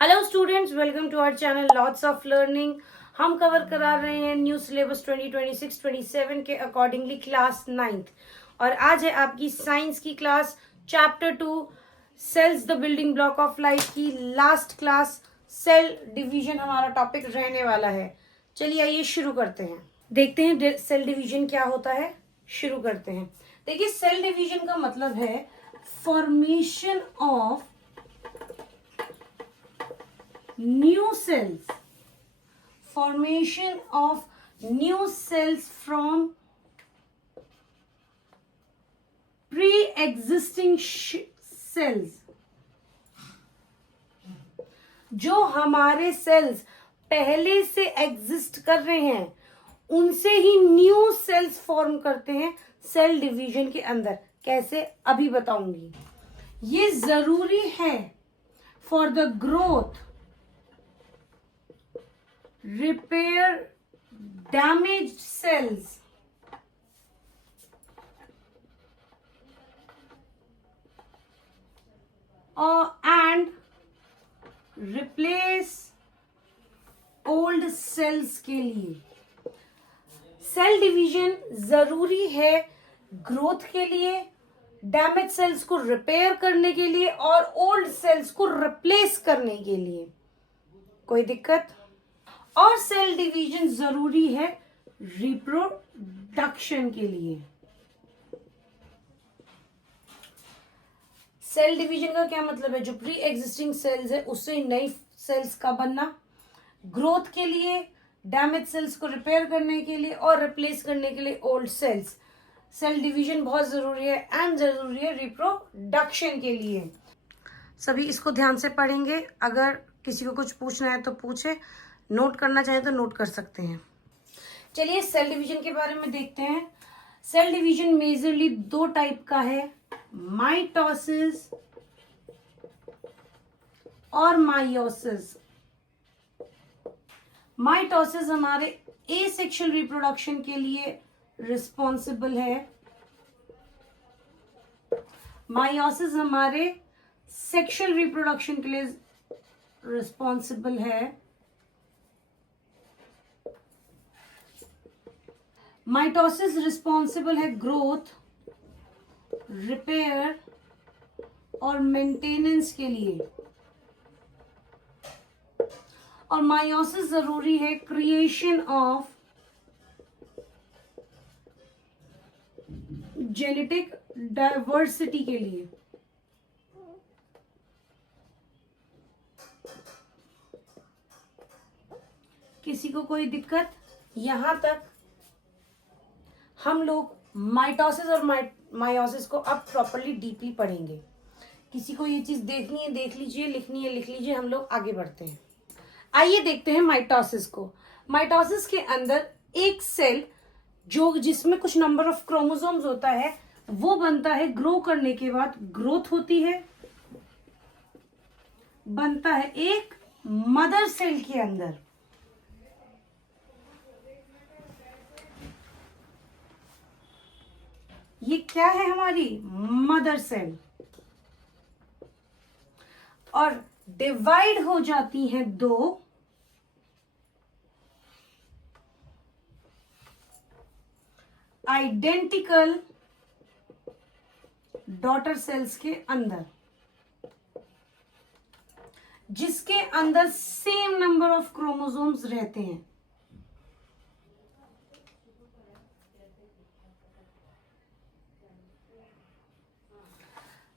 Hello students, welcome to our channel lots of learning. हम cover करा रहे हैं न्यू सिलेबस 2026-27 के अकॉर्डिंगली क्लास 9th और आज है आपकी साइंस की class chapter 2 cells the building block of life की लास्ट क्लास। सेल डिवीजन हमारा टॉपिक रहने वाला है। चलिए आइए शुरू करते हैं, देखते हैं सेल डिवीजन क्या होता है। शुरू करते हैं। देखिए, सेल डिवीजन का मतलब है formation of new cells, formation of new cells from pre-existing cells। जो हमारे सेल्स पहले से एग्जिस्ट कर रहे हैं उनसे ही न्यू सेल्स फॉर्म करते हैं सेल डिवीजन के अंदर। कैसे, अभी बताऊंगी। ये जरूरी है for the growth, repair damaged cells and replace old cells के लिए। सेल डिवीजन जरूरी है ग्रोथ के लिए, डैमेज सेल्स को रिपेयर करने के लिए और ओल्ड सेल्स को रिप्लेस करने के लिए। कोई दिक्कत? और सेल डिवीजन जरूरी है रिप्रोडक्शन के लिए। सेल डिवीजन का क्या मतलब है? जो प्री एग्जिस्टिंग सेल्स है उससे नई सेल्स का बनना, ग्रोथ के लिए, डैमेज सेल्स को रिपेयर करने के लिए और रिप्लेस करने के लिए ओल्ड सेल्स। सेल डिवीजन बहुत जरूरी है एंड जरूरी है रिप्रोडक्शन के लिए। सभी इसको ध्यान से पढ़ेंगे। अगर किसी को कुछ पूछना है तो पूछे, नोट करना चाहे तो नोट कर सकते हैं। चलिए सेल डिवीजन के बारे में देखते हैं। सेल डिवीजन मेजरली दो टाइप का है, माइटोसिस और मायोसिस। माइटोसिस हमारे एसेक्सुअल रिप्रोडक्शन के लिए रिस्पॉन्सिबल है, मायोसिस हमारे सेक्सुअल रिप्रोडक्शन के लिए रिस्पॉन्सिबल है। माइटोसिस रिस्पॉन्सिबल है ग्रोथ, रिपेयर और मेंटेनेंस के लिए, और मायोसिस जरूरी है क्रिएशन ऑफ जेनेटिक डाइवर्सिटी के लिए। किसी को कोई दिक्कत? यहां तक हम लोग माइटोसिस और मायोसिस को अब प्रॉपरली डीपली पढ़ेंगे। किसी को ये चीज देखनी है देख लीजिए, लिखनी है लिख लीजिए। हम लोग आगे बढ़ते हैं। आइए देखते हैं माइटोसिस को। माइटोसिस के अंदर एक सेल जिसमें कुछ नंबर ऑफ क्रोमोसोम्स होता है वो बनता है। ग्रो करने के बाद ग्रोथ होती है, बनता है एक मदर सेल के अंदर। ये क्या है? हमारी मदर सेल। और डिवाइड हो जाती हैं दो आइडेंटिकल डॉटर सेल्स के अंदर, जिसके अंदर सेम नंबर ऑफ क्रोमोसोम्स रहते हैं।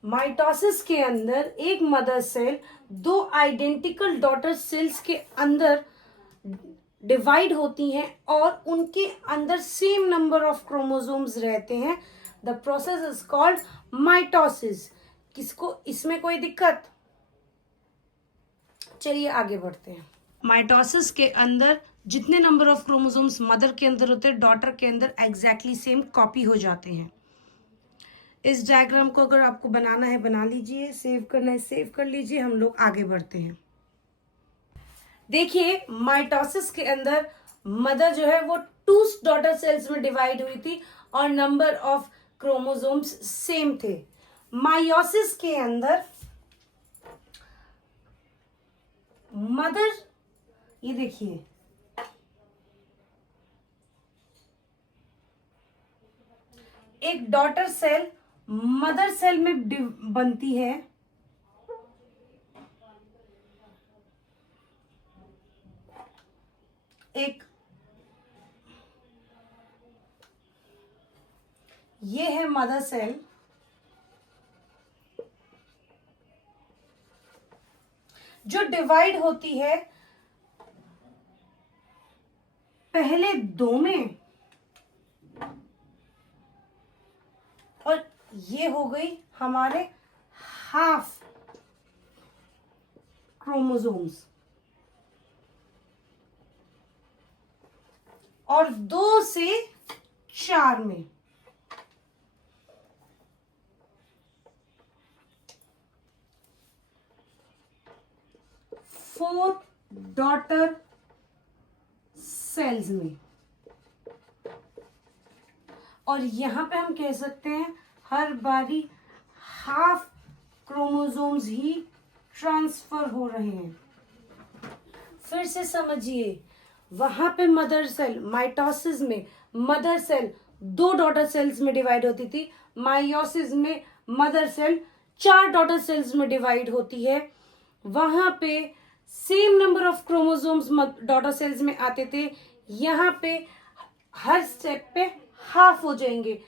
माइटोसिस के अंदर एक मदर सेल दो आइडेंटिकल डॉटर सेल्स के अंदर डिवाइड होती हैं और उनके अंदर सेम नंबर ऑफ क्रोमोसोम्स रहते हैं। The process is called mitosis. किसको इसमें कोई दिक्कत? चलिए आगे बढ़ते हैं। माइटोसिस के अंदर जितने नंबर ऑफ क्रोमोसोम्स मदर के अंदर होते हैं, डॉटर के अंदर एग्जैक्टली सेम कॉपी हो जाते हैं। इस डायग्राम को अगर आपको बनाना है बना लीजिए, सेव करना है सेव कर लीजिए। हम लोग आगे बढ़ते हैं। देखिए, माइटोसिस के अंदर मदर जो है वो 2 डॉटर सेल्स में डिवाइड हुई थी और नंबर ऑफ क्रोमोसोम्स सेम थे। मायोसिस के अंदर मदर, ये देखिए एक डॉटर सेल मदर सेल में बनती है, एक ये है मदर सेल, जो डिवाइड होती है पहले दो में, और ये हो गई हमारे हाफ क्रोमोसोम्स, और 2 से 4 में। फोर डॉटर सेल्स में, और यहां पे हम कह सकते हैं हर बारी हाफ क्रोमोसोम्स ही ट्रांसफर हो रहे हैं। फिर से समझिए, वहां पे मदर सेल माइटोसिस में मदर सेल 2 डॉटर सेल्स में डिवाइड होती थी, मायोसिस में मदर सेल 4 डॉटर सेल्स में डिवाइड होती है। वहां पे same number of chromosomes daughter cells में आते थे, यहाँ पे हर स्टेप पे हाफ हो जाएंगे,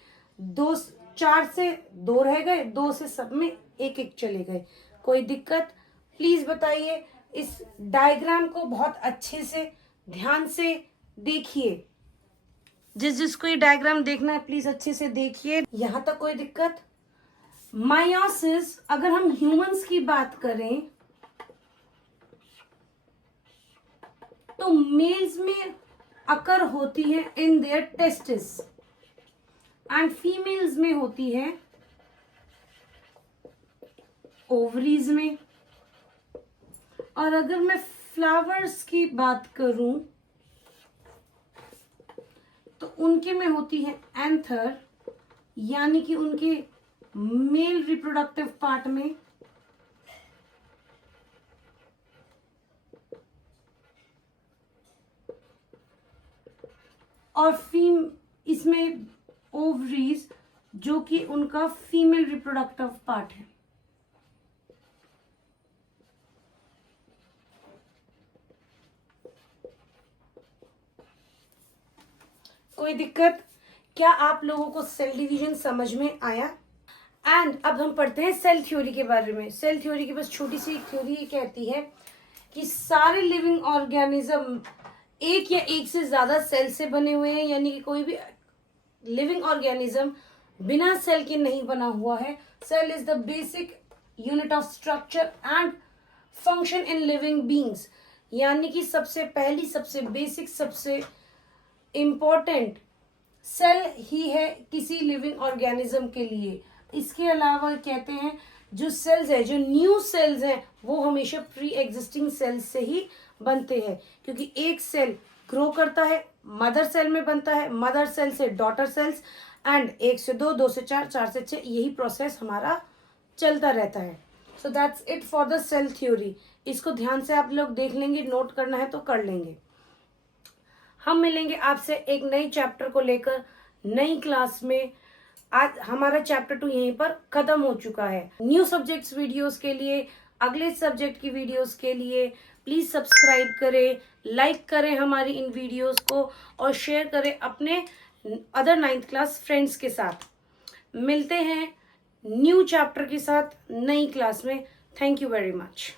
4 से 2 रह गए, 2 से सब में एक एक चले गए। कोई दिक्कत प्लीज बताइए। इस डायग्राम को बहुत अच्छे से ध्यान से देखिए, जिसको ये डायग्राम देखना है प्लीज अच्छे से देखिए। यहां तक कोई दिक्कत? मायोसिस अगर हम ह्यूमंस की बात करें तो मेल्स में अकर होती है in their testis, and females में होती है ओवरीज में। और अगर मैं फ्लावर्स की बात करूं तो उनके में होती है एंथर, यानी कि उनके मेल रिप्रोडक्टिव पार्ट में, और इसमें ओवरीज जो कि उनका फीमेल रिप्रोडक्टिव पार्ट है। कोई दिक्कत? क्या आप लोगों को सेल डिवीजन समझ में आया? एंड अब हम पढ़ते हैं सेल थ्योरी के बारे में। सेल थ्योरी की बस छोटी सी एक थ्योरी ये कहती है कि सारे लिविंग ऑर्गेनिज्म एक या एक से ज्यादा सेल से बने हुए हैं, यानी कि कोई भी लिविंग ऑर्गेनिज्म बिना सेल के नहीं बना हुआ है। Cell is the basic unit of structure and function in living beings, यानी कि सबसे पहली, सबसे बेसिक, सबसे इम्पोर्टेंट सेल ही है किसी लिविंग ऑर्गेनिज्म के लिए। इसके अलावा कहते हैं जो सेल्स है, जो न्यू सेल्स हैं, वो हमेशा प्री एग्जिस्टिंग सेल्स से ही बनते हैं, क्योंकि एक सेल ग्रो करता है, मदर सेल में बनता है, मदर सेल से डॉटर सेल्स, एंड 1 से 2, 2 से 4, 4 से 6, यही प्रोसेस हमारा चलता रहता है। So that's it for the cell theory. इसको ध्यान से आप लोग देख लेंगे, नोट करना है तो कर लेंगे। हम मिलेंगे आपसे एक नई चैप्टर को लेकर नई क्लास में। आज हमारा चैप्टर 2 यहीं पर खत्म हो चुका है। न्यू सब्जेक्ट्स वीडियोस के लिए, अगले सब्जेक्ट की वीडियोस के लिए प्लीज सब्सक्राइब करें, लाइक करें हमारी इन वीडियोस को, और शेयर करें अपने अदर 9th क्लास फ्रेंड्स के साथ। मिलते हैं न्यू चैप्टर के साथ नई क्लास में। Thank you very much.